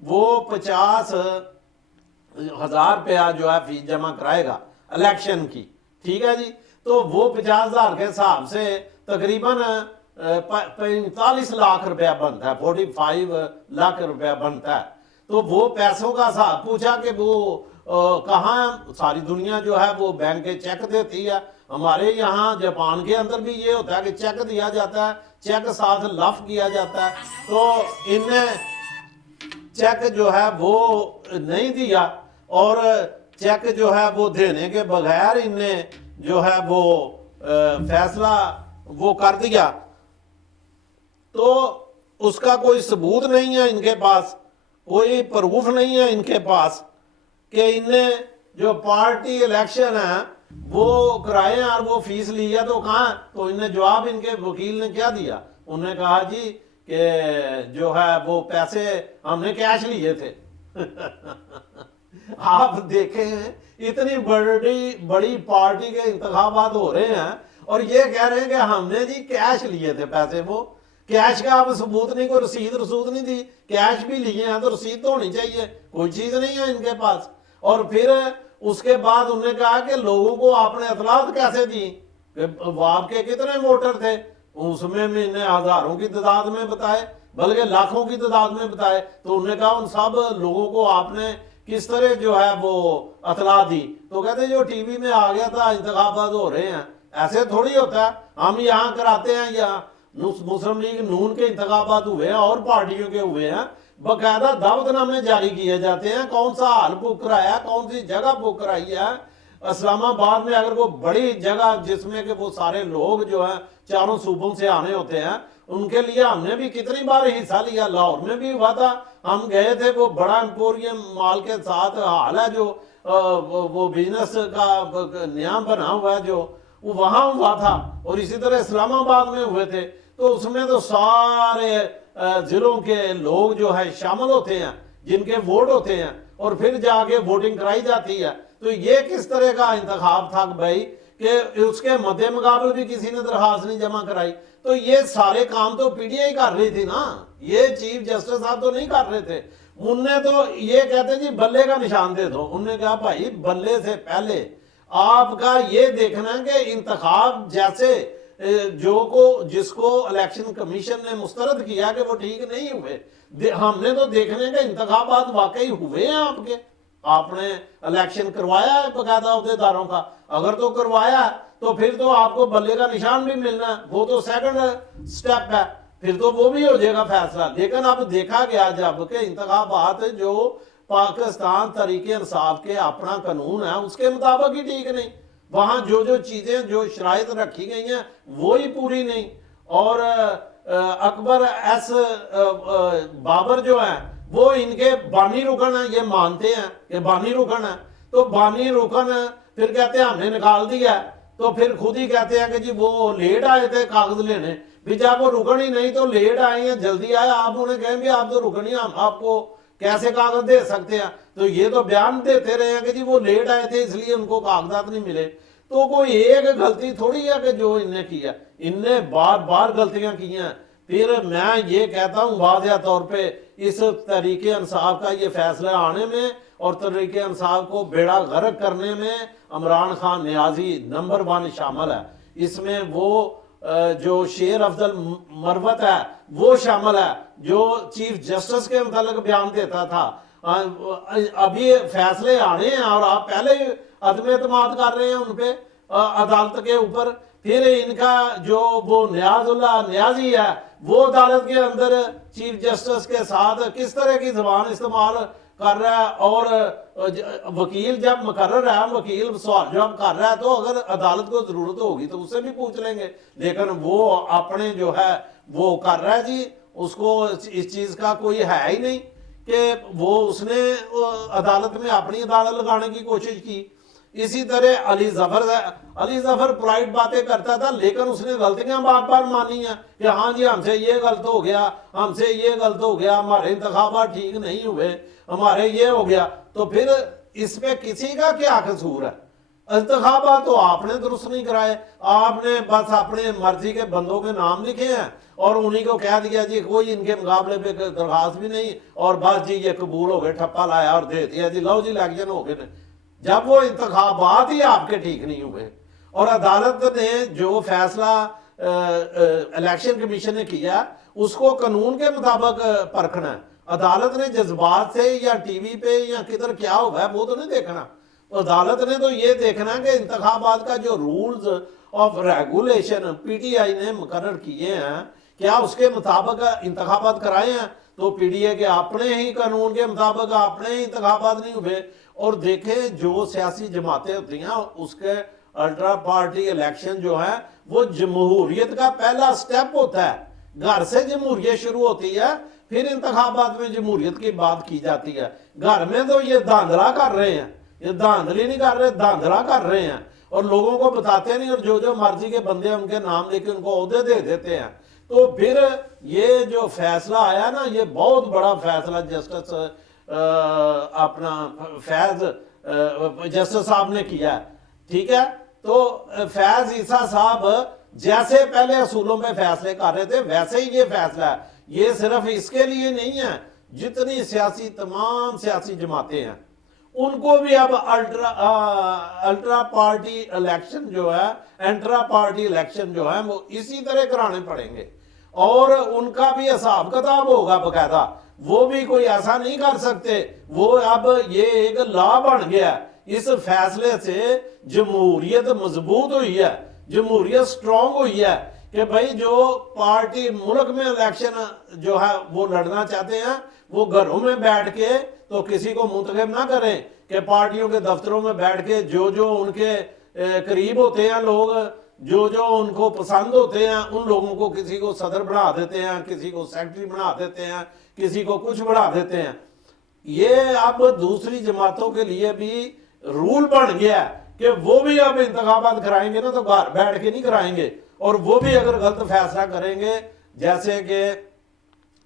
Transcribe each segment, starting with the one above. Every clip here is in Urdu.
وہ 50,000 روپیہ جو ہے فیس جمع کرائے گا الیکشن کی، ٹھیک ہے جی، تو وہ 50,000 کے حساب سے تقریباً 45 لاکھ روپیہ بنتا ہے، 45 لاکھ روپیہ بنتا ہے۔ تو وہ پیسوں کا حساب پوچھا کہ وہ کہاں، ساری دنیا جو ہے وہ بینک کے چیک دیتی ہے، ہمارے یہاں جاپان کے اندر بھی یہ ہوتا ہے کہ چیک دیا جاتا ہے، چیک ساتھ لف کیا جاتا ہے، تو انہیں چیک جو ہے وہ نہیں دیا، اور چیک جو ہے وہ دینے کے بغیر انہیں جو ہے وہ فیصلہ وہ کر دیا، تو اس کا کوئی ثبوت نہیں ہے ان کے پاس، کوئی پروف نہیں ہے ان کے پاس کہ انہیں جو پارٹی الیکشن ہے وہ کرائے ہیں اور وہ فیس لیا تو کہاں، تو انہیں جواب ان کے وکیل نے کیا دیا، انہوں نے کہا جی کہ جو ہے وہ پیسے ہم نے کیش لیے تھے۔ آپ دیکھیں اتنی بڑی پارٹی کے انتخابات ہو رہے ہیں اور یہ کہہ رہے ہیں کہ ہم نے جی کیش لیے تھے پیسے، وہ کیش کا آپ ثبوت نہیں، کوئی رسید نہیں دی، کیش بھی لیے ہیں تو رسید تو ہونی چاہیے، کوئی چیز نہیں ہے ان کے پاس۔ اور پھر اس کے بعد انہوں نے کہا کہ لوگوں کو آپ نے اطلاعات کیسے دی، کہ آپ کے کتنے ووٹر تھے، اس میں انہیں ہزاروں کی تعداد میں بتائے، بلکہ لاکھوں کی تعداد میں بتائے، تو انہوں نے کہا ان سب لوگوں کو آپ نے کس طرح جو ہے وہ اطلاع دی، تو کہتے جو ٹی وی میں آ گیا تھا انتخابات ہو رہے ہیں، ایسے تھوڑی ہوتا ہے، ہم یہاں کراتے ہیں، یہاں مسلم لیگ نون کے انتخابات ہوئے ہیں اور پارٹیوں کے ہوئے ہیں، باقاعدہ دعوت نامے جاری کیے جاتے ہیں، کون سا حال بک کرایا، کون سی جگہ بک کرائی ہے۔ اسلام آباد میں اگر کوئی بڑی جگہ جس میں کہ وہ سارے لوگ جو ہیں چاروں صوبوں سے آنے ہوتے ہیں، ان کے لیے ہم نے بھی کتنی بار حصہ لیا، لاہور میں بھی ہوا تھا، ہم گئے تھے، وہ بڑا ایمپوریم مال کے ساتھ حال ہے جو وہ بزنس کا نیا بنا ہوا ہے جو، وہ وہاں ہوا تھا، اور اسی طرح اسلام آباد میں ہوئے تھے، تو اس میں تو سارے ضلعوں کے لوگ جو ہے شامل ہوتے ہیں جن کے ووٹ ہوتے ہیں، اور پھر جا کے ووٹنگ کرائی جاتی ہے۔ تو یہ کس طرح کا انتخاب تھا بھائی کہ اس کے مد مقابل بھی کسی نے درخواست نہیں جمع کرائی؟ تو یہ سارے کام تو پی ٹی آئی کر رہی تھی نا، یہ چیف جسٹس صاحب تو نہیں کر رہے تھے، انہوں نے تو یہ کہتے جی بلے کا نشان دے دو، انہوں نے کہا بھائی بلے سے پہلے آپ کا یہ دیکھنا ہے کہ انتخاب جیسے جس کو الیکشن کمیشن نے مسترد کیا کہ وہ ٹھیک نہیں ہوئے، ہم نے تو دیکھنے کہ انتخابات واقعی ہوئے ہیں آپ نے الیکشن کروایا ہے باقاعدہ عہدیداروں کا، اگر تو کروایا ہے تو پھر تو آپ کو بلے کا نشان بھی ملنا ہے، وہ تو سیکنڈ سٹیپ ہے، پھر تو وہ بھی ہو جائے گا فیصلہ۔ لیکن اب دیکھا گیا جب کہ انتخابات جو پاکستان تحریک انصاف کے اپنا قانون ہے اس کے مطابق ہی ٹھیک نہیں، وہاں جو چیزیں جو شرائط رکھی گئی ہیں وہی پوری نہیں، اور اکبر ایس بابر جو ہیں وہ ان کے بانی رکن ہیں، یہ مانتے ہیں کہ بانی رکن ہے، تو بانی رکن پھر کہتے ہیں ہم نے نکال دیا ہے، تو پھر خود ہی کہتے ہیں کہ جی وہ لیٹ آئے تھے کاغذ لینے، بھی جب وہ رکن ہی نہیں تو لیٹ آئے ہیں جلدی آئے، آپ انہیں کہیں بھی آپ تو رکن ہی، ہم آپ کو کیسے کاغذ دے سکتے ہیں؟ تو یہ تو بیان دیتے رہے ہیں کہ جی وہ لیٹ آئے تھے اس لیے ان کو کاغذات نہیں ملے، تو کوئی ایک غلطی تھوڑی ہے کہ جو انہیں کیا، انہیں بار بار غلطیاں کی ہیں۔ پھر میں یہ کہتا ہوں واضح طور پہ اس تحریک انصاف کا یہ فیصلہ آنے میں اور تحریک انصاف کو بیڑا غرق کرنے میں عمران خان نیازی نمبر 1 شامل ہے، اس میں وہ جو شیر افضل مروت ہے وہ شامل ہے جو چیف جسٹس کے متعلق بیان دیتا تھا، ابھی فیصلے آنے ہیں اور آپ پہلے عدم اعتماد کر رہے ہیں ان پہ عدالت کے اوپر۔ پھر ان کا جو وہ نیاز اللہ نیازی ہے وہ عدالت کے اندر چیف جسٹس کے ساتھ کس طرح کی زبان استعمال کر رہا ہے، اور وکیل جب مقرر ہے، وکیل سوال جواب کر رہا ہے، تو اگر عدالت کو ضرورت ہوگی تو اس سے بھی پوچھ لیں گے، لیکن وہ اپنے جو ہے وہ کر رہا ہے جی، اس کو اس چیز کا کوئی ہے ہی نہیں کہ وہ اس نے عدالت میں اپنی عدالت لگانے کی کوشش کی۔ اسی طرح علی ظفر پرائیڈ باتیں کرتا تھا، لیکن اس نے غلطیاں بار بار مانی ہیں کہ ہاں جی ہم سے یہ غلط ہو گیا، ہم سے یہ غلط ہو گیا، ہمارے انتخابات ٹھیک نہیں ہوئے، ہمارے یہ ہو گیا، تو پھر اس پہ کسی کا کیا قصور ہے؟ انتخابات تو آپ نے درست نہیں کرائے، آپ نے بس اپنے مرضی کے بندوں کے نام لکھے ہیں اور انہی کو کہہ دیا جی کوئی ان کے مقابلے پہ درخواست بھی نہیں اور بس جی یہ قبول ہو گئے, ٹھپا لایا اور دے دیا جی لو جی الیکشن ہو گئے. جب وہ انتخابات ہی آپ کے ٹھیک نہیں ہوئے اور عدالت نے جو فیصلہ الیکشن کمیشن نے کیا اس کو قانون کے مطابق پرکھنا ہے. عدالت نے جذبات سے یا ٹی وی پہ یا کدھر کیا ہوگا وہ تو نہیں دیکھنا. عدالت نے تو یہ دیکھنا کہ انتخابات کا جو rules of regulation PTI نے مقرر کیے ہیں کیا اس کے مطابق انتخابات کرائے ہیں. تو پی ڈی اے کے اپنے ہی قانون کے مطابق اپنے ہی انتخابات نہیں ہوئے. اور دیکھیں جو سیاسی جماعتیں ہوتی ہیں اس کے الٹرا پارٹی الیکشن جو ہے وہ جمہوریت کا پہلا سٹیپ ہوتا ہے. گھر سے جمہوریت شروع ہوتی ہے پھر انتخابات میں جمہوریت کی بات کی جاتی ہے. گھر میں تو یہ دھاندلا کر رہے ہیں, یہ دھاندلی نہیں کر رہے, دھاندلا کر رہے ہیں اور لوگوں کو بتاتے نہیں اور جو مرضی کے بندے ان کے نام لے کے ان کو عہدے دے دیتے ہیں. تو پھر یہ جو فیصلہ آیا نا یہ بہت بڑا فیصلہ جسٹس اپنا فیض جسٹس صاحب نے کیا ہے. ٹھیک ہے, تو فیض عیسیٰ صاحب جیسے پہلے اصولوں پہ فیصلے کر رہے تھے ویسے ہی یہ فیصلہ ہے. یہ صرف اس کے لیے نہیں ہے, جتنی تمام سیاسی جماعتیں ہیں ان کو بھی اب الٹرا پارٹی الیکشن جو ہے انٹرا پارٹی الیکشن جو ہے وہ اسی طرح کرانے پڑیں گے اور ان کا بھی حساب کتاب ہوگا باقاعدہ. وہ بھی کوئی ایسا نہیں کر سکتے. وہ اب یہ ایک لا بن گیا. اس فیصلے سے جمہوریت مضبوط ہوئی ہے, جمہوریت سٹرونگ ہوئی ہے کہ بھائی جو پارٹی ملک میں الیکشن جو ہے وہ لڑنا چاہتے ہیں وہ گھروں میں بیٹھ کے تو کسی کو منتخب نہ کریں کہ پارٹیوں کے دفتروں میں بیٹھ کے جو ان کے قریب ہوتے ہیں لوگ, جو ان کو پسند ہوتے ہیں ان لوگوں کو کسی کو صدر بنا دیتے ہیں, کسی کو سیکرٹری بنا دیتے ہیں, کسی کو کچھ بنا دیتے ہیں. یہ اب دوسری جماعتوں کے لیے بھی رول بن گیا ہے کہ وہ بھی اب انتخابات کرائیں گے نا تو گھر بیٹھ کے نہیں کرائیں گے. اور وہ بھی اگر غلط فیصلہ کریں گے جیسے کہ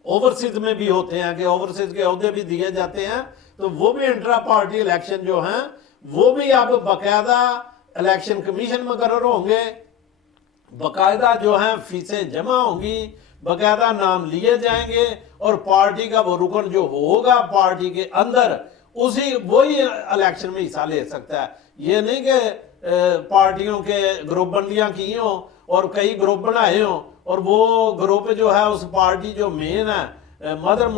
اوورسیز میں بھی ہوتے ہیں کہ اوورسیز کے عہدے بھی دیے جاتے ہیں تو وہ بھی انٹرا پارٹی الیکشن جو ہیں وہ بھی اب باقاعدہ الیکشن کمیشن مقرر ہوں گے, باقاعدہ جو ہیں فیسیں جمع ہوں گی, باقاعدہ نام لیے جائیں گے اور پارٹی کا وہ رکن جو ہوگا پارٹی کے اندر وہی الیکشن میں حصہ لے سکتا ہے. یہ نہیں کہ پارٹیوں کے گروپ بندیاں کی ہوں اور کئی گروپ بنائے ہوں اور وہ گروپ جو ہے اس پارٹی جو مین ہے مدر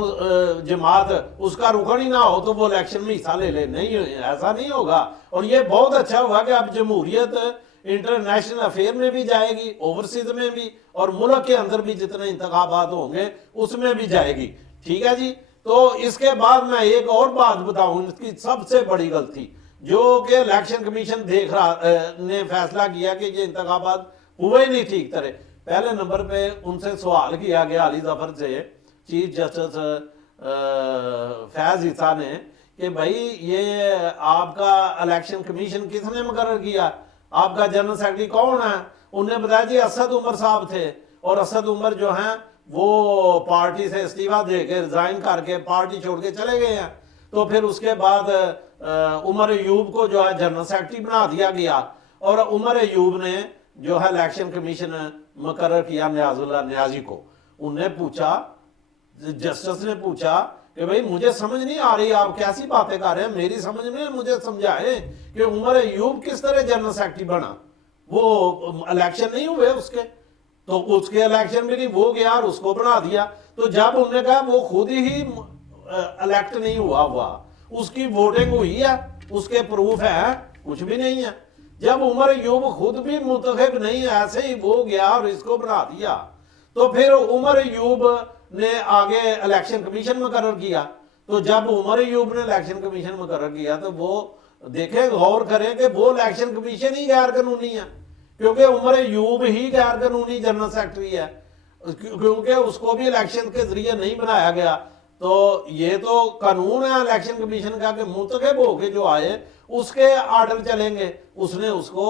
جماعت اس کا رکن ہی نہ ہو تو وہ الیکشن میں حصہ لے. نہیں, ایسا نہیں ہوگا. اور یہ بہت اچھا ہوگا کہ اب جمہوریت انٹرنیشنل افیئر میں بھی جائے گی, اوورسیز میں بھی, اور ملک کے اندر بھی جتنے انتخابات ہوں گے اس میں بھی جائے گی. ٹھیک ہے جی. تو اس کے بعد میں ایک اور بات بتاؤں, اس کی سب سے بڑی غلطی جو کہ الیکشن کمیشن نے فیصلہ کیا کہ یہ انتخابات ہوئے نہیں ٹھیک طرح. پہلے نمبر پہ ان سے سوال کیا گیا علی ظفر سے, چیف جسٹس فیض عیسیٰ نے, کہ بھائی یہ آپ کا الیکشن کمیشن کس نے مقرر کیا, آپ کا جنرل سیکرٹری کون ہے. انہوں نے بتایا جی اسد عمر صاحب تھے, اور اسد عمر جو ہیں وہ پارٹی سے استعفیٰ دے کے ریزائن کر کے پارٹی چھوڑ کے چلے گئے ہیں. تو پھر اس کے بعد عمر ایوب کو جو ہے جنرل سیکرٹری بنا دیا گیا اور عمر ایوب نے جو ہے الیکشن کمیشن مقرر کیا نیاز اللہ نیازی کو. انہوں نے پوچھا, جسٹس نے پوچھا کہ بھئی مجھے سمجھ نہیں آ رہی آپ کیسی باتیں کر رہے ہیں, میری سمجھ میں مجھے سمجھائیں کہ عمر ایوب کس طرح جنرل سیکرٹری بنا, وہ الیکشن نہیں ہوئے اس کے, تو اس کے الیکشن بھی نہیں, وہ گیا اور اس کو بنا دیا. تو جب انہوں نے کہا وہ خود ہی الیکٹ نہیں ہوا, اس کی ووٹنگ ہوئی ہے, اس کے پروف ہے, کچھ بھی نہیں ہے. جب عمر ایوب خود بھی منتخب نہیں, ایسے ہی وہ گیا اور اس کو بنا دیا, تو پھر عمر ایوب نے آگے الیکشن کمیشن مقرر کیا. تو جب عمر ایوب نے الیکشن کمیشن مقرر کیا تو وہ دیکھیں, غور کریں کہ وہ الیکشن کمیشن ہی غیر قانونی ہے, کیونکہ عمر ایوب ہی غیر قانونی جنرل سیکرٹری ہے, کیونکہ اس کو بھی الیکشن کے ذریعے نہیں بنایا گیا. تو یہ تو قانون ہے الیکشن کمیشن کا کہ منتخب ہو کے جو آئے اس کے آرڈر چلیں گے. اس نے اس کو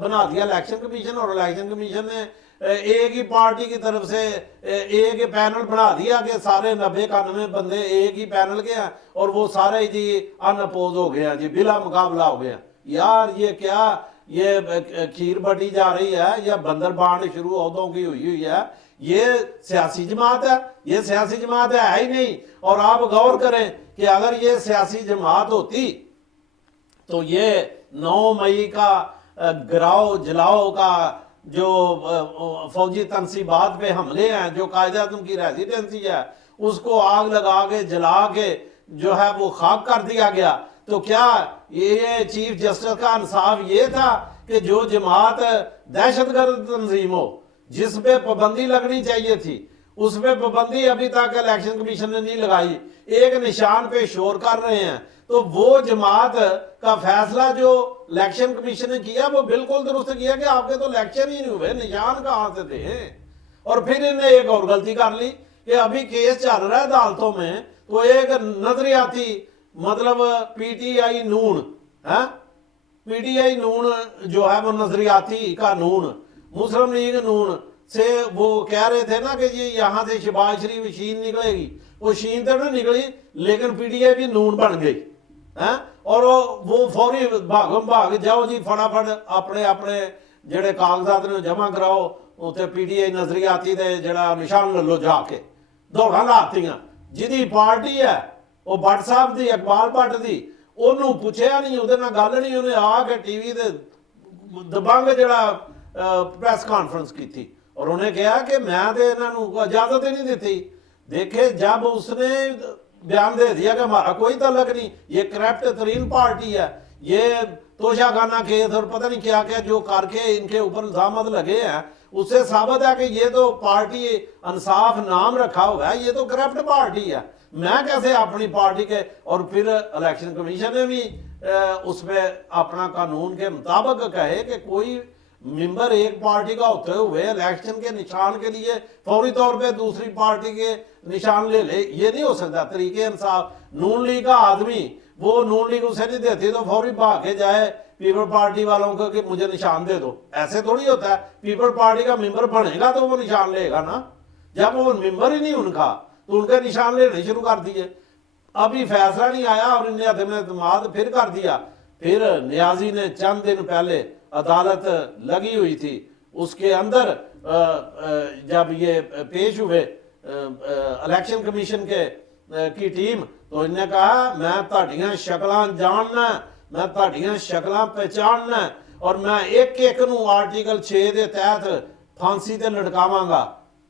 بنا دیا الیکشن کمیشن, اور الیکشن کمیشن نے ایک ہی پارٹی کی طرف سے ایک ہی پینل بنا دیا کہ سارے 90-91 بندے ایک ہی پینل کے ہیں اور وہ سارے جی ان اپوز ہو گئے ہیں, جی بلا مقابلہ ہو گئے ہیں. یار یہ کیا, یہ کھیر بٹی جا رہی ہے یا بندر بانٹ شروع عہدوں کی ہوئی ہے یہ سیاسی جماعت ہے؟ یہ سیاسی جماعت ہے ہی نہیں. اور آپ غور کریں کہ اگر یہ سیاسی جماعت ہوتی تو یہ 9 مئی کا گراؤ جلاؤ کا جو فوجی تنصیبات پہ حملے ہیں، جو قائد اعظم کی ریزیڈنسی ہے اس کو آگ لگا کے جلا کے جو ہے وہ خاک کر دیا گیا، تو کیا یہ چیف جسٹس کا انصاف یہ تھا کہ جو جماعت دہشت گرد تنظیم ہو جس پہ پابندی لگنی چاہیے تھی اس پہ پابندی ابھی تک الیکشن کمیشن نے نہیں لگائی، ایک نشان پہ شور کر رہے ہیں، تو وہ جماعت کا فیصلہ جو الیکشن کمیشن نے کیا وہ بالکل درست کیا کہ آپ کے تو الیکشن ہی نہیں ہوئے، نشان کہاں سے تھے؟ اور پھر انہوں نے ایک اور غلطی کر لی کہ ابھی کیس چل رہا ہے عدالتوں میں، تو ایک نظریاتی مطلب P T I known P T I نون جو ہے وہ نظریاتی کا نون، مسلم لیگ نون سے وہ کہہ رہے تھے نا کہ جی یہاں سے شہباز شریف شین نکلے گی، وہ شین تو نہیں نکلی لیکن پی ٹی آئی بھی نون بن گئی، اور وہ فوری بھاگم بھاگ جاؤ جی فٹافٹ اپنے اپنے جڑے کاغذات نے جمع کراؤ، اتنے پی ٹی آئی نظریاتی دے جڑا نشان لے لو جا کے دوڑا لاتیاں، جدی پارٹی ہے وہ بٹ صاحب دی اقبال بٹ دی، انہوں پوچھیا نہیں، ادھر نہ گل نہیں، انہیں آ کے ٹی وی دے دبنگ جڑا پریس کانفرنس کی تھی اور انہیں کہا کہ میں تے انہوں کو اجازت ہی نہیں دیتی. دیکھے جب اس نے بیان دے دیا کہ ہمارا کوئی تعلق نہیں، یہ کرپٹ ترین پارٹی ہے، یہ توشہ خانہ کیس اور پتہ نہیں کیا کیا جو کر کے ان کے اوپر الزامات لگے ہیں، اس سے ثابت ہے کہ یہ تو پارٹی انصاف نام رکھا ہوا ہے، یہ تو کرپٹ پارٹی ہے، میں کیسے اپنی پارٹی کے. اور پھر الیکشن کمیشن نے بھی اس پہ اپنا قانون کے مطابق کہے کہ کوئی ممبر ایک پارٹی کا ہوتے ہوئے الیکشن کے نشان کے لیے فوری طور پہ دوسری پارٹی کے نشان لے لے، یہ نہیں ہو سکتا طریقے انصاف. نون لیگ کا آدمی وہ نون لیگ اسے نہیں دیتی تو فوری بھاگ کے جائے پیپل پارٹی والوں کو کہ مجھے نشان دے دو، ایسے تھوڑی ہوتا ہے. پیپل پارٹی کا ممبر بنے گا تو وہ نشان لے گا نا، جب وہ ممبر ہی نہیں ان کا تو ان کے نشان لینے شروع کر دیے. ابھی فیصلہ نہیں آیا اور انہیں عدم اعتماد پھر کر دیا. پھر نیازی نے چند دن پہلے عدالت لگی ہوئی تھی اس کے اندر جب یہ پیش ہوئے الیکشن کمیشن کی ٹیم تو انہوں نے کہا میں تہاڈیاں شکلاں جاننا، میں تہاڈیاں شکلاں پہچاننا اور میں ایک ایک نو آرٹیکل 6 دے تحت پھانسی تے لٹکاواں گا.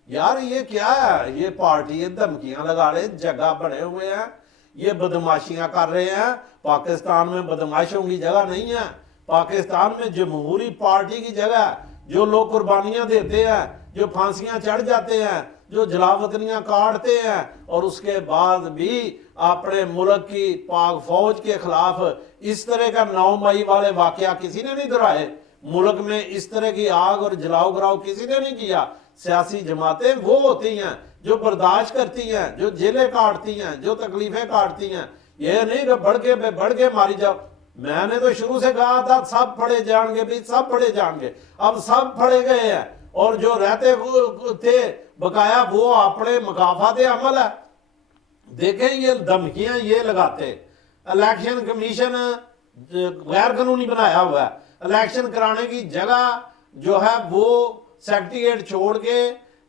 یار یہ کیا ہے؟ یہ پارٹی دھمکیاں لگا رہے، جگہ بڑے ہوئے ہیں، یہ بدماشیاں کر رہے ہیں. پاکستان میں بدماشوں کی جگہ نہیں ہے، پاکستان میں جمہوری پارٹی کی جگہ ہے. جو لوگ قربانیاں دیتے ہیں، جو پھانسیاں چڑھ جاتے ہیں، جو جلاوطنیاں کاٹتے ہیں اور اس کے بعد بھی اپنے ملک کی پاک فوج کے خلاف اس طرح کا 9 مئی والے واقعہ کسی نے نہیں دہرائے. ملک میں اس طرح کی آگ اور جلاؤ گراؤ کسی نے نہیں کیا. سیاسی جماعتیں وہ ہوتی ہیں جو برداشت کرتی ہیں، جو جیلیں کاٹتی ہیں، جو تکلیفیں کاٹتی ہیں. یہ نہیں کہ بڑھ کے ماری جاؤ. میں نے تو شروع سے کہا تھا سب پھڑے جائیں گے بھی، سب پھڑے جائیں گے. اب سب پھڑے گئے ہیں اور جو رہتے تھے بقایا وہ اپنے مکافات عمل ہے. دیکھیں یہ دھمکیاں یہ لگاتے. الیکشن کمیشن غیر قانونی بنایا ہوا ہے. الیکشن کرانے کی جگہ جو ہے وہ سیکریٹریٹ چھوڑ کے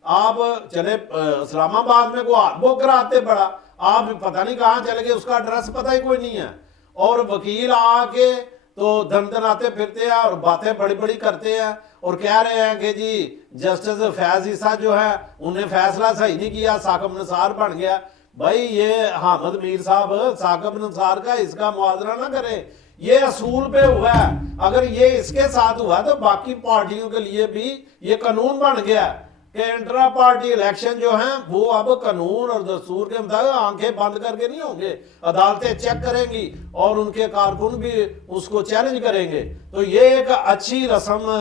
آپ چلے اسلام آباد میں کو وہ کراتے پڑا، آپ پتہ نہیں کہاں چلے گئے، اس کا ایڈریس پتہ ہی کوئی نہیں ہے. اور وکیل آ کے تو دن دناتے پھرتے ہیں اور باتیں بڑی بڑی کرتے ہیں اور کہہ رہے ہیں کہ جی جسٹس فیض عیسیٰ جو ہے انہیں فیصلہ صحیح نہیں کیا، ثاقب نثار بن گیا. بھائی یہ حامد میر صاحب ثاقب نثار کا اس کا موازنہ نہ کرے، یہ اصول پہ ہوا ہے. اگر یہ اس کے ساتھ ہوا تو باقی پارٹیوں کے لیے بھی یہ قانون بن گیا کہ انٹرا پارٹی الیکشن جو ہیں وہ اب قانون اور دستور کے مطابق آنکھیں بند کر کے نہیں ہوں گے، عدالتیں چیک کریں گی اور ان کے کارکن بھی اس کو چیلنج کریں گے. تو یہ ایک اچھی رسم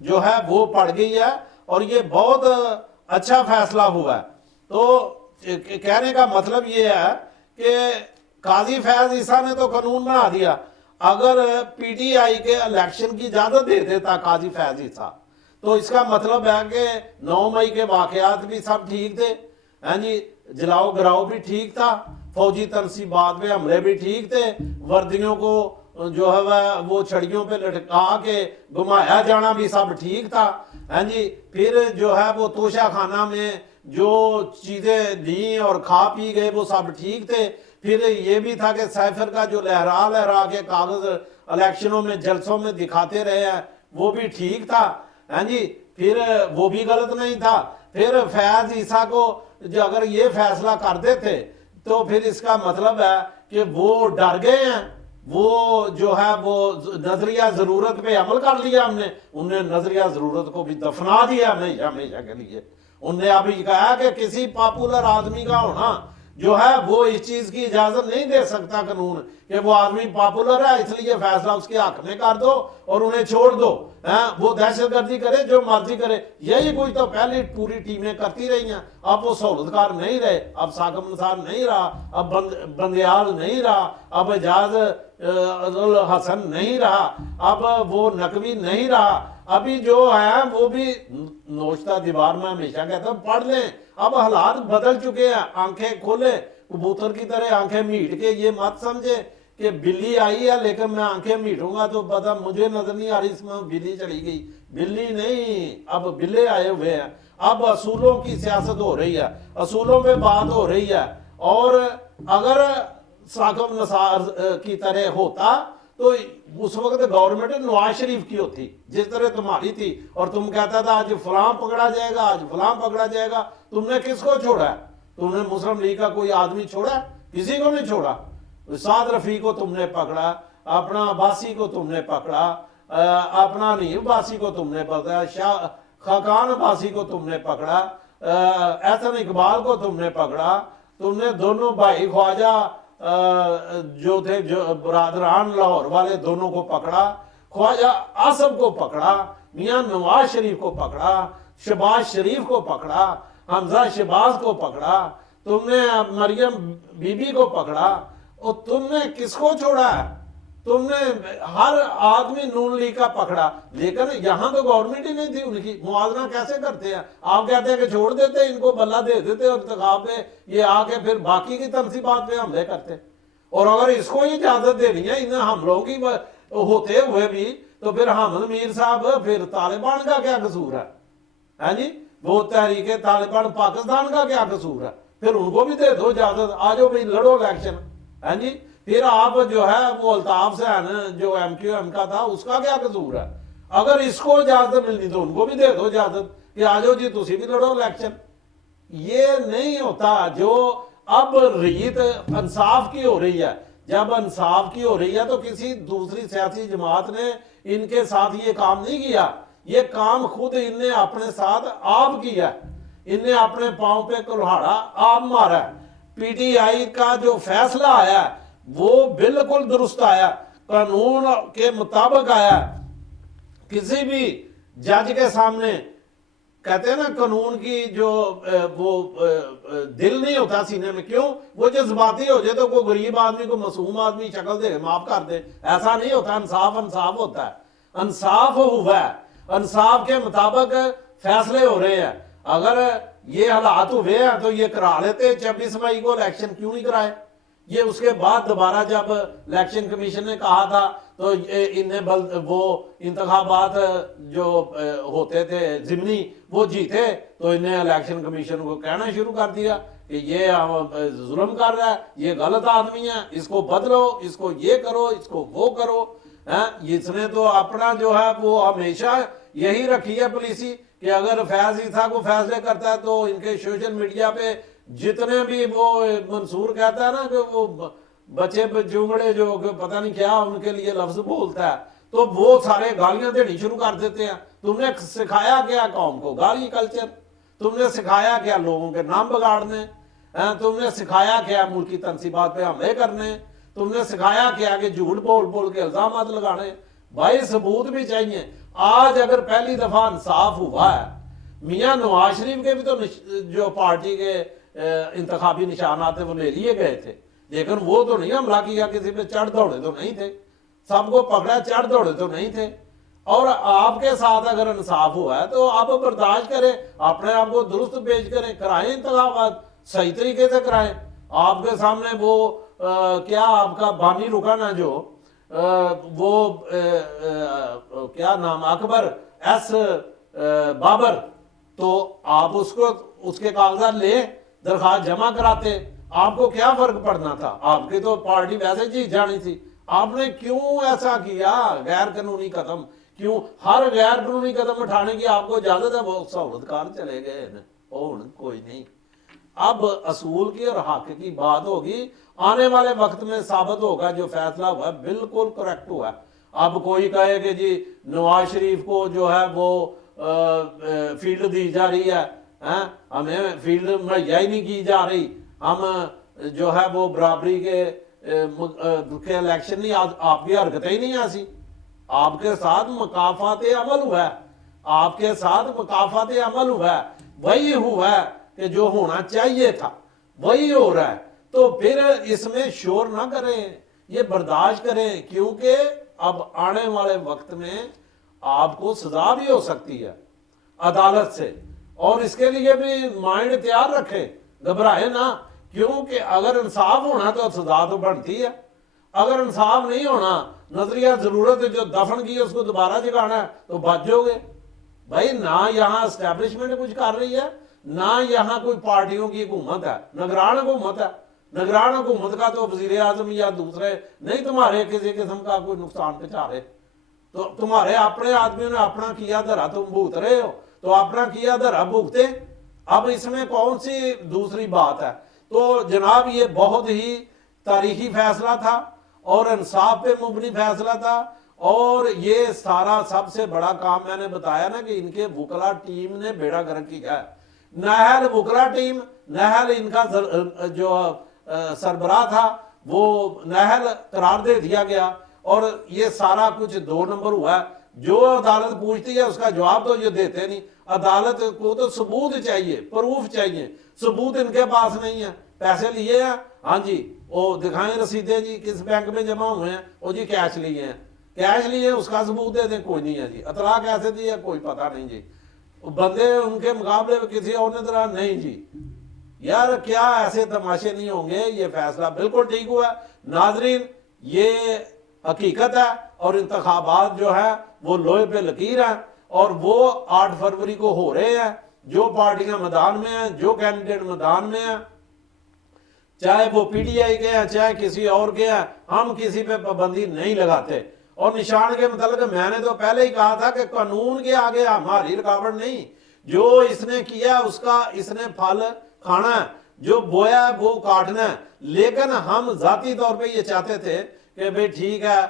جو ہے وہ پڑ گئی ہے اور یہ بہت اچھا فیصلہ ہوا ہے. تو کہنے کا مطلب یہ ہے کہ قاضی فیض عیسیٰ نے تو قانون بنا دیا. اگر پی ٹی آئی کے الیکشن کی اجازت دے دیتا قاضی فیض عیسیٰ تو اس کا مطلب ہے کہ 9 مئی کے واقعات بھی سب ٹھیک تھے، جی جلاؤ گراؤ بھی ٹھیک تھا، فوجی تنصیبات پہ حملے بھی ٹھیک تھے، وردیوں کو جو ہے وہ چھڑیوں پہ لٹکا کے گھمایا جانا بھی سب ٹھیک تھا. ہاں جی پھر جو ہے وہ توشہ خانہ میں جو چیزیں دیں اور کھا پی گئے وہ سب ٹھیک تھے. پھر یہ بھی تھا کہ سائفر کا جو لہرا کے کاغذ الیکشنوں میں جلسوں میں دکھاتے رہے ہیں وہ بھی ٹھیک تھا. ہاں جی پھر وہ بھی غلط نہیں تھا. پھر فیاض عیسیٰ کو جو اگر یہ فیصلہ کر دیتے تو پھر اس کا مطلب ہے کہ وہ ڈر گئے ہیں. وہ جو ہے وہ نظریہ ضرورت پہ عمل کر لیا ہم نے. انہیں نظریہ ضرورت کو بھی دفنا دیا ہمیشہ کے لیے. انہوں نے ابھی کہا کہ کسی پاپولر آدمی کا ہونا جو ہے وہ اس چیز کی اجازت نہیں دے سکتا قانون کہ وہ آدمی پاپولر ہے اس لیے فیصلہ اس کے حق میں کر دو اور انہیں چھوڑ دو. وہ دہشت گردی کرے جو مرضی کرے. یہی کوئی تو پہلی پوری ٹیمیں کرتی رہی ہیں. اب وہ سہولتکار نہیں رہے. اب ساکم نثار نہیں رہا. اب بندیال نہیں رہا. اب اعجاز الحسن نہیں رہا. اب وہ نقوی نہیں رہا. ابھی جو ہے وہ بھی نوشتہ دیوار میں ہمیشہ کہتا ہوں پڑھ لیں. اب حالات بدل چکے ہیں. آنکھیں کھولے کبوتر کی طرح آنکھیں میٹ کے یہ مت سمجھے کہ بلی آئی ہے لیکن میں آنکھیں میٹوں گا تو پتہ مجھے نظر نہیں آ رہی اس میں بلی چلی گئی. بلی نہیں اب بلے آئے ہوئے ہیں. اب اصولوں کی سیاست ہو رہی ہے. اصولوں پہ بات ہو رہی ہے. اور اگر ساکم نثار کی طرح ہوتا تو اس وقت گورنمنٹ نواز شریف کی ہوتی جس طرح تمہاری تھی اور تم کہتا تھا آج فلاں پکڑا جائے گا آج فلاں پکڑا جائے گا. تم نے کس کو چھوڑا ہے؟ تم نے مسلم لیگ کا کوئی آدمی چھوڑا ہے؟ کسی کو نہیں چھوڑا. سعد رفیع کو تم نے پکڑا. اپنا عباسی کو تم نے پکڑا. اپنا نہیں عباسی کو تم نے پکڑا. خاقان عباسی کو تم نے پکڑا. احسن اقبال کو تم نے پکڑا. تم نے دونوں بھائی خواجہ جو تھے جو برادران لاہور والے دونوں کو پکڑا. خواجہ آصف کو پکڑا. میاں نواز شریف کو پکڑا. شہباز شریف کو پکڑا. حمزہ شہباز کو پکڑا. تم نے مریم بی بی کو پکڑا. اور تم نے کس کو چھوڑا ہے؟ تم نے ہر آدمی نون لیگ کا پکڑا. لیکن یہاں تو گورنمنٹ ہی نہیں تھی ان کی. موازنہ کیسے کرتے ہیں؟ آپ کہتے ہیں کہ چھوڑ دیتے ان کو بلہ دے دیتے اور انتخاب میں یہ آ کے پھر باقی کی تنصیبات پہ حملے کرتے. اور اگر اس کو ہی اجازت دینی ہے ان حملوں کی ہوتے ہوئے بھی تو پھر حامد میر صاحب پھر طالبان کا کیا قصور ہے؟ ہاں جی وہ تحریک طالبان پاکستان کا کیا قصور ہے؟ پھر ان کو بھی دے دو اجازت. آجو بھائی لڑو الیکشن. ہاں جی پھر آپ جو ہے وہ الطاف حسین جو ایم کیو ایم کا تھا اس کا کیا قصور ہے؟ اگر اس کو اجازت ملنی تو ان کو بھی دے دو اجازت کہ آجو جی تسی بھی لڑو الیکشن. یہ نہیں ہوتا. جو اب ریت انصاف کی ہو رہی ہے. جب انصاف کی ہو رہی ہے تو کسی دوسری سیاسی جماعت نے ان کے ساتھ یہ کام نہیں کیا. یہ کام خود ان نے اپنے ساتھ آپ کیا. ان نے اپنے پاؤں پہ کلہاڑا آپ مارا. پی ٹی آئی کا جو فیصلہ آیا وہ بالکل درست آیا. قانون کے مطابق آیا. کسی بھی جج کے سامنے کہتے ہیں نا قانون کی جو وہ دل نہیں ہوتا سینے میں. کیوں؟ وہ جذباتی ہو جائے تو کوئی غریب آدمی کو معصوم آدمی شکل دے معاف کر دے. ایسا نہیں ہوتا. انصاف انصاف ہوتا ہے. انصاف ہوا ہے. انصاف کے مطابق فیصلے ہو رہے ہیں. اگر یہ حالات ہوئے ہیں تو یہ کرا لیتے. 26 مئی کو الیکشن کیوں نہیں کرائے؟ یہ اس کے بعد دوبارہ جب الیکشن کمیشن نے کہا تھا تو انہیں وہ انتخابات جو ہوتے تھے ضمنی وہ جیتے تو انہیں الیکشن کمیشن کو کہنا شروع کر دیا کہ یہ ظلم کر رہا ہے, یہ غلط آدمی ہے, اس کو بدلو, اس کو یہ کرو, اس کو وہ کرو. اس نے تو اپنا جو ہے وہ ہمیشہ یہی رکھی ہے پالیسی کہ اگر فیض عیسیٰ کو فیصلے کرتا ہے تو ان کے سوشل میڈیا پہ جتنے بھی وہ منصور کہتا ہے نا کہ وہ بچے چونگڑے جو پتہ نہیں کیا ان کے لیے لفظ بولتا ہے تو وہ سارے گالیاں دینی شروع کر دیتے ہیں. تم نے سکھایا کیا قوم کو؟ گالی کلچر. تم نے سکھایا کیا لوگوں کے نام بگاڑنے؟ تم نے سکھایا کیا ملکی تنصیبات پہ حملے کرنے؟ تم نے سکھایا کیا کہ جھوٹ بول بول کے الزامات لگانے؟ بھائی ثبوت بھی چاہیے. آج اگر پہلی دفعہ انصاف ہوا ہے, میاں نواز شریف کے بھی تو جو پارٹی کے انتخابی نشانات وہ لے لیے گئے تھے, لیکن وہ تو نہیں حملہ کیا کسی پہ, چڑھ دوڑے تو نہیں تھے, سب کو پکڑا, چڑھ دوڑے تو نہیں تھے. اور آپ کے ساتھ اگر انصاف ہوا ہے تو آپ برداشت کریں, اپنے آپ کو درست پیش کریں, کرائیں انتخابات صحیح طریقے سے کرائیں. آپ کے سامنے وہ کیا آپ کا بانی رکن ہے جو وہ کیا نام اکبر ایس بابر، تو آپ اس کو اس کے کاغذات لے درخواست جمع کراتے، آپ کو کیا فرق پڑنا تھا؟ آپ کی تو پارٹی ویسے جیت جانی تھی، آپ نے کیوں ایسا کیا؟ غیر قانونی قدم کیوں؟ ہر غیر قانونی قدم اٹھانے کی آپ کو اجازت ہے، وہ سہولت کار چلے گئے کوئی نہیں۔ اب اصول کی اور حق کی بات ہوگی، آنے والے وقت میں ثابت ہوگا جو فیصلہ ہوا ہے بالکل کریکٹ ہوا ہے۔ اب کوئی کہے کہ جی نواز شریف کو جو ہے وہ فیلڈ دی جا رہی ہے، ہمیں فیلڈ مہیا ہی نہیں کی جا رہی، ہم جو ہے وہ برابری کے الیکشن نہیں، آپ کی حرکتیں ہی نہیں ایسی، آپ کے ساتھ مکافات عمل ہوا ہے، آپ کے ساتھ مکافات عمل ہوا ہے، وہی ہوا ہے کہ جو ہونا چاہیے تھا وہی ہو رہا ہے۔ تو پھر اس میں شور نہ کریں، یہ برداشت کریں، کیونکہ اب آنے والے وقت میں آپ کو سزا بھی ہو سکتی ہے عدالت سے، اور اس کے لیے بھی مائنڈ تیار رکھیں، گھبرائے نہ، کیونکہ اگر انصاف ہونا تو سزا تو بنتی ہے، اگر انصاف نہیں ہونا، نظریہ ضرورت ہے جو دفن کی اس کو دوبارہ جگانا ہے تو بچ جاؤ گے بھائی۔ نہ یہاں اسٹیبلشمنٹ کچھ کر رہی ہے، نہ یہاں کوئی پارٹیوں کی حکومت ہے، نگران حکومت ہے، نگران حکومت کا تو وزیر اعظم یا دوسرے نہیں تمہارے کسی قسم کا کوئی نقصان پہنچا رہے، تو تمہارے اپنے آدمیوں نے اپنا کیا دھرا تم بھوت رہے ہو، تو اپنا کیا دھرا بھوکتے، اب اس میں کون سی دوسری بات ہے؟ تو جناب یہ بہت ہی تاریخی فیصلہ تھا اور انصاف پہ مبنی فیصلہ تھا، اور یہ سارا سب سے بڑا کام میں نے بتایا نا کہ ان کے وکلا ٹیم نے بیڑا گرک کیا ہے۔ نہل وکلا ٹیم، نہل ان کا جو سربراہ تھا وہ نہل قرار دے دیا گیا، اور یہ سارا کچھ 2 نمبر ہوا ہے۔ جو عدالت پوچھتی ہے اس کا جواب تو یہ دیتے نہیں، عدالت کو تو ثبوت چاہیے، پروف چاہیے، ثبوت ان کے پاس نہیں ہے۔ پیسے لیے ہیں، ہاں جی وہ دکھائیں رسیدیں جی کس بینک میں جمع ہوئے ہیں، وہ جی کیش لیے ہیں، کیش لیے اس کا ثبوت دے دیں، کوئی نہیں ہے جی، اطلاع کیسے دی ہے کوئی پتہ نہیں جی، بندے ان کے مقابلے میں کسی اور نے طرح نہیں جی۔ یار کیا ایسے تماشے نہیں ہوں گے؟ یہ فیصلہ بالکل ٹھیک ہوا ہے ناظرین، یہ حقیقت ہے، اور انتخابات جو ہے وہ لوہے پہ لکیر ہیں، اور وہ 8 فروری کو ہو رہے ہیں۔ جو پارٹیاں میدان میں ہیں، جو کینڈیڈیٹ میدان میں ہیں، چاہے وہ پی ٹی آئی کے ہیں چاہے کسی اور کے ہیں، ہم کسی پہ پابندی نہیں لگاتے، اور نشان کے متعلق میں نے تو پہلے ہی کہا تھا کہ قانون کے آگے ہماری رکاوٹ نہیں، جو اس نے کیا اس کا اس نے پھل کھانا ہے، جو بویا ہے وہ کاٹنا ہے، لیکن ہم ذاتی طور پہ یہ چاہتے تھے کہ بھئی ٹھیک ہے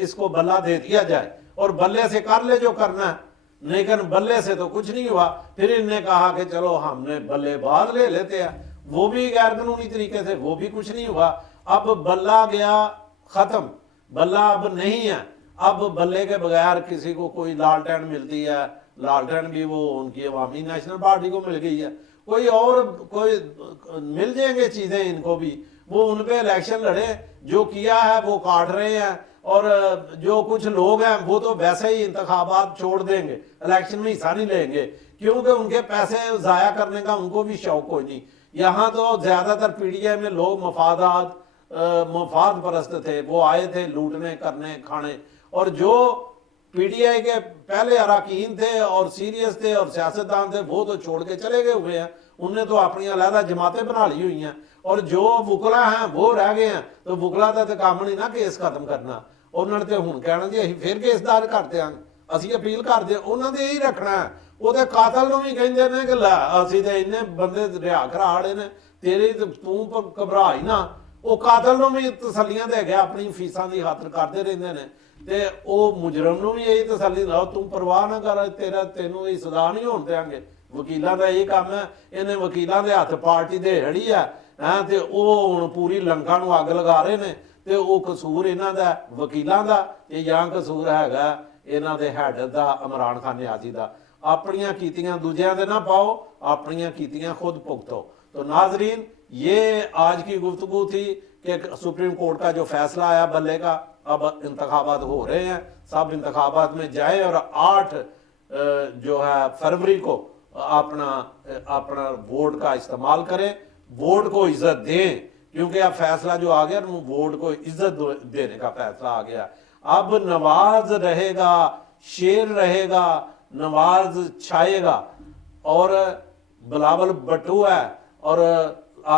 اس کو بلہ دے دیا جائے اور بلے سے کر لے جو کرنا ہے، لیکن بلے سے تو کچھ نہیں ہوا۔ پھر انہوں نے کہا کہ چلو ہم نے بلے باز لے لیتے ہیں، وہ بھی غیر قانونی طریقے سے، وہ بھی کچھ نہیں ہوا۔ اب بلہ گیا ختم، بلہ اب نہیں ہے، اب بلے کے بغیر کسی کو کوئی لالٹین ملتی ہے، لالٹین بھی وہ ان کی عوامی نیشنل پارٹی کو مل گئی ہے، کوئی اور کوئی مل جائیں گے چیزیں ان کو بھی، وہ ان پہ الیکشن لڑے، جو کیا ہے وہ کاٹ رہے ہیں، اور جو کچھ لوگ ہیں وہ تو ویسے ہی انتخابات چھوڑ دیں گے، الیکشن میں حصہ نہیں لیں گے، کیونکہ ان کے پیسے ضائع کرنے کا ان کو بھی شوق کوئی نہیں۔ یہاں تو زیادہ تر پی ڈی آئی میں لوگ مفاد پرست تھے، وہ آئے تھے لوٹنے کرنے کھانے، اور جو پی ڈی آئی کے پہلے اراکین تھے اور سیریس تھے اور سیاستدان تھے وہ تو چھوڑ کے چلے گئے ہوئے ہیں، انہوں نے تو اپنی علیحدہ جماعتیں بنا لی ہوئی ہیں، اور جو وکلا ہیں وہ رہ گئے ہیں، تو وکلا کا تو کام نہیں نا کیس ختم کرنا، انہوں نے تو ہوں کہنا جی اسی پھر کیس دار کرتے ہیں، اسی اپیل کرتے ہیں، انہوں نے یہی رکھنا ہے۔ وہ تو قاتل نو بھی کہندے نے کہ لے اسی تے انہیں بندے رہا کرا آڑے نے، تیری تو گھبرا ہی نہ، وہ قاتل نو بھی تسلیاں دے گیا اپنی فیساں دی خاطر کرتے رہندے نے، تے او مجرم نو بھی یہی تسلی لاؤ تم پرواہ نہ کر، تینوں یہ سزا نہیں ہون دیاں گے۔ وکیلاں دا یہی کام ہے، انہیں وکیلاں دے ہاتھ پارٹی دے ہڑی ہے، تے او ہن پوری لنکا نو اگ لگا رہے نے، تے او قصور انہاں دا وکیلاں دا، تے یا قصور ہے انہاں دے ہیڈ دا عمران خان نیازی دا۔ اپنیاں کیتیاں دوجیاں دے نہ پاؤ، اپنیاں کیتیاں خود بھگتو۔ تو ناظرین یہ آج کی گفتگو تھی کہ سپریم کورٹ کا جو فیصلہ آیا بلے کا، اب انتخابات ہو رہے ہیں، سب انتخابات میں جائیں اور 8 جو ہے فروری کو اپنا ووٹ کا استعمال کریں، ووٹ کو عزت دیں، کیونکہ اب فیصلہ جو آ گیا وہ ووٹ کو عزت دینے کا فیصلہ آ گیا. اب نواز رہے گا، شیر رہے گا، نواز چھائے گا، اور بلاول بھٹو ہے، اور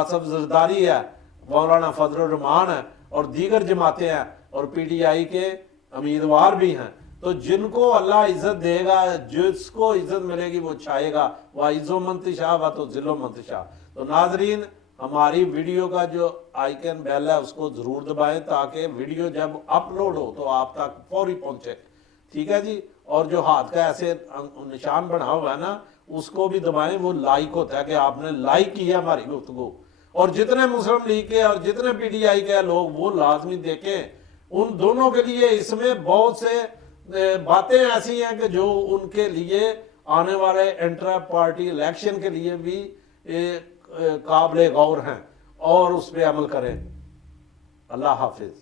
آصف زرداری ہے، مولانا فضل الرحمان ہے، اور دیگر جماعتیں ہیں، اور پی ٹی آئی کے امیدوار بھی ہیں. تو جن کو اللہ عزت دے گا، جس کو عزت ملے گی وہ چھائے گا. وَعِزُّ مَن تَشَاءُ وَتُذِلُّ مَن تَشَاءُ. تو ناظرین، ہماری ویڈیو کا جو آئیکن بیل ہے اس کو ضرور دبائیں تاکہ ویڈیو جب اپلوڈ ہو تو آپ تک فوری پہنچے. ٹھیک ہے جی. اور جو ہاتھ کا ایسے نشان بنا ہوا ہے نا اس کو بھی دبائیں، وہ لائک ہوتا ہے کہ آپ نے لائک کیا ہماری گفتگو. اور جتنے مسلم لیگ کے اور جتنے پی ٹی آئی کے لوگ وہ لازمی دیکھیں. ان دونوں کے لیے اس میں بہت سے باتیں ایسی ہیں کہ جو ان کے لیے آنے والے انٹرا پارٹی الیکشن کے لیے بھی قابل غور ہیں، اور اس پہ عمل کریں. اللہ حافظ.